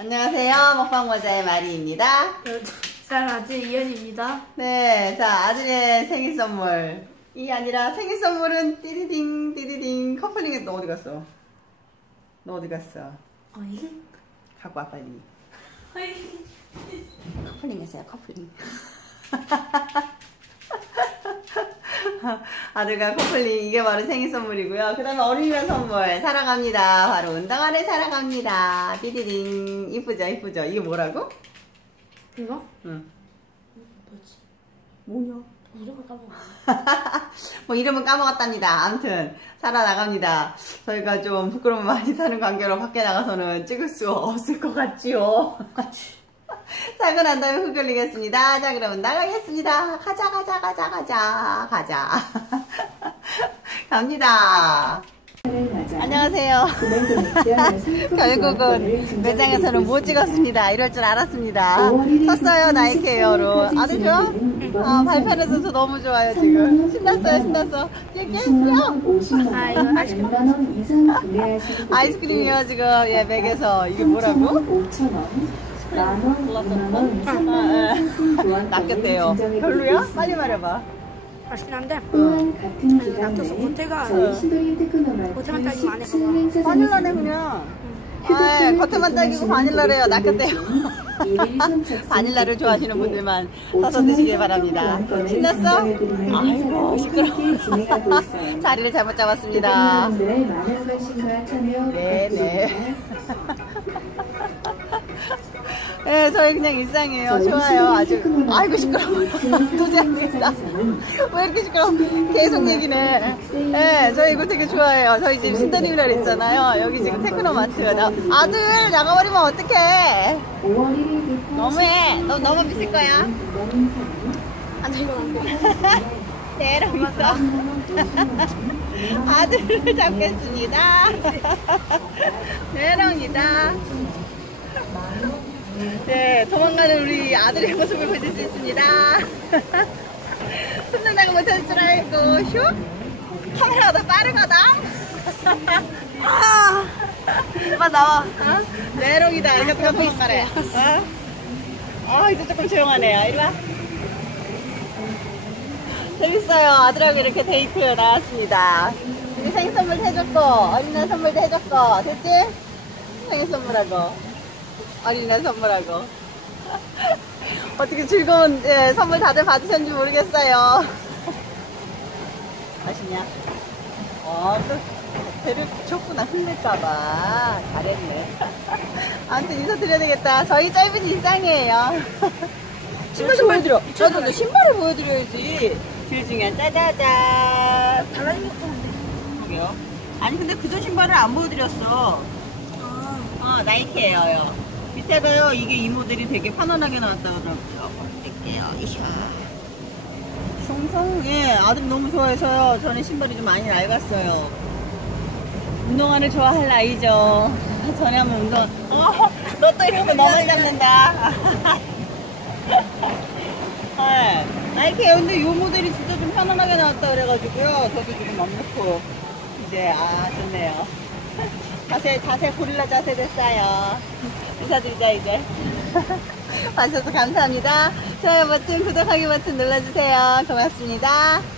안녕하세요. 먹방 모자의 마리입니다. 쌀아지 이현입니다. 네, 자, 아들의 생일 선물. 이 아니라 생일 선물은 띠리딩, 띠리딩. 커플링에 너 어디 갔어? 너 어디 갔어? 아니? 갖고 와, 빨리. 커플링 했어요, 커플링. 아들과 커플링, 이게 바로 생일 선물이고요. 그 다음에 어린이날 선물, 사랑합니다. 바로 운동화를 사랑합니다. 띠리딩. 이쁘죠, 이쁘죠? 이게 뭐라고? 이거? 응. 뭐지? 뭐냐? 이름을 까먹어. 뭐 이름은 까먹었답니다. 아무튼 살아나갑니다. 저희가 좀 부끄러움 많이 사는 관계로 밖에 나가서는 찍을 수 없을 것 같지요. 사고 난 다음에 흙을리겠습니다. 자 그러면 나가겠습니다. 가자 가자 가자 가자 가자. 갑니다. 안녕하세요. 결국은 매장에서는 못 찍었습니다. 이럴 줄 알았습니다. 섰어요 나이키 에어로. 아주 좋아? 아, 저 너무 좋아요 지금. 신났어요 신났어. 뛸게요. 아, 이거 아이스크림. 아이스크림이요 지금 예 맥에서 이게 뭐라고? 낚였대요. 별로야? 빨리 말해봐. 맛있긴 한데 또한 같은 기간 놔둬서 내에 겉에가 저희 테크노마트 겉에만 딸기만 안 해서 17 행사 바닐라네 그냥. 아, 겉에만 딸기고 바닐라래요. 낚였대요. 바닐라를 좋아하시는 분들만 사서 드시길 바랍니다. 신났어? 아이고 시끄러워. 자리를 잘못 잡았습니다. 네, 많은 관심과 참여 네, 네. 저희 그냥 일상이에요. 좋아요. 아주. 아이고, 시끄러워. 도저히 안 되겠다. 왜 이렇게 시끄러워? 계속 얘기네. 네, 저희 이거 되게 좋아해요. 저희 집 신도림이라 그랬잖아요. 여기 지금 테크노마트. 나, 아들, 나가버리면 어떡해. 5월 1일부터 너무해. 너 너무 비쌀 거야. 안 돼, 이건 안 돼. 대로 있어. 아들을 잡겠습니다. 대롱이다. 네, 도망가는 우리 아들의 모습을 보실 수 있습니다. 숨는다고 못할 줄 알고, 슉! 카메라가 더 빠르거든? 아! 빨리 나와. 어? 내롱이다. 이렇게 도망가래. 어? 어, 이제 조금 조용하네요. 이리 와. 재밌어요. 아들하고 이렇게 데이트 나왔습니다. 우리 생일 선물도 해줬고, 어린이날 선물도 해줬고, 됐지? 생일 선물하고, 어린이날 선물하고. 어떻게 즐거운 예, 선물 다들 받으셨는지 모르겠어요. 맛있냐? 어, 또 배를 붙였구나. 힘들까봐. 잘했네. 아무튼 인사드려야 되겠다. 저희 짧은 일상이에요. 신발 좀 보여드려. 저도 너 신발을 보여드려야지. 제일 중요한 짜자잔. 달라진. 그러게요. 아니 근데 그전 신발을 안 보여드렸어. 아, 어 나이키예요. 밑에가요 이게 이 모델이 되게 편안하게 나왔다 그러더라고요. 볼게요. 이샤. 송송 예 아들 너무 좋아해서요. 저는 신발이 좀 많이 낡았어요. 운동화를 좋아할 나이죠. 전에 한번 운동. 어너 또 이러면 너무 잡는다. 네. 나이키요. 근데 이 모델이 진짜 좀 편안하게 나왔다 그래가지고요. 저도 지금 맘 놓고 이제 아 좋네요. 자세 자세 고릴라 자세 됐어요. 인사드리자 이제. 봐주셔서 감사합니다. 좋아요 버튼 구독하기 버튼 눌러주세요. 고맙습니다.